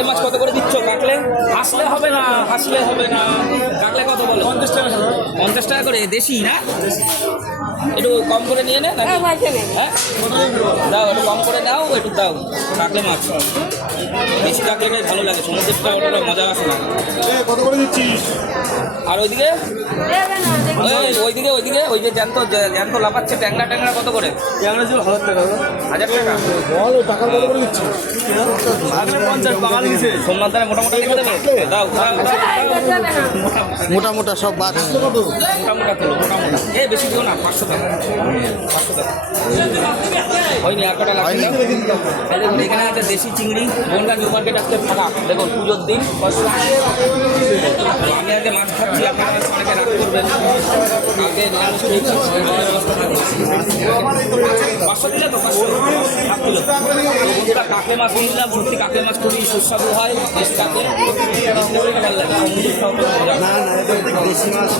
কাকলে মাছ কত করে দিচ্ছ? কাকলে হাসলে হবে না, হাসলে হবে না। কাকলে কত বলো? 50 টাকা। 50 টাকা করে, দেশি না? একটু কম করে নিয়ে নে নাকি? হ্যাঁ দাও, একটু কম করে দাও, একটু দাও। কাকলে মাছ দেশি কাকলেটাই ভালো লাগে, সমুদ্রেরটা ওটা মজা আসে না। কত করে দিচ্ছিস? আর ওইদিকে ওইদিকে ওইদিকে ওই যে জ্যান্ত জ্যান্ত লাফাচ্ছে ট্যাংরা ট্যাংরা কত করে? ক্যামেরা ছিল 1000 টাকা। 1000 টাকা? বল টাকা কত করে দিচ্ছিস? আগে 50 বাঙালি দিছে। সোমনাথ দানা মোটামুটি লিখে দেবে। দাও মোটা মোটা সব বাদ। মোটামুটা তোলো, মোটামুটা। বেশি দিও না, 500 টাকা। 500 টাকা হয়নি, আর কটা লাগবে? দেখুন এখানে আছে দেশি চিংড়ি। বনগা নিউ মার্কেট আজকে ফাঁকা, দেখুন পুজোর দিন। আমি আগে মাছ খাচ্ছি, আপনারা অনেকে রাগ করবেন। আগে নিরামিষ খেয়েছি, 500 দিলে তো 500 কিলো। বন্ধুরা কাকলে মাছ কিনলাম, সত্যি কাকলে মাছ খুবই সুস্বাদু হয়। টেস্ট কাকলে ভালো লাগে, সমুদ্রের সব মজা। না না, এটা দেশি মাছ।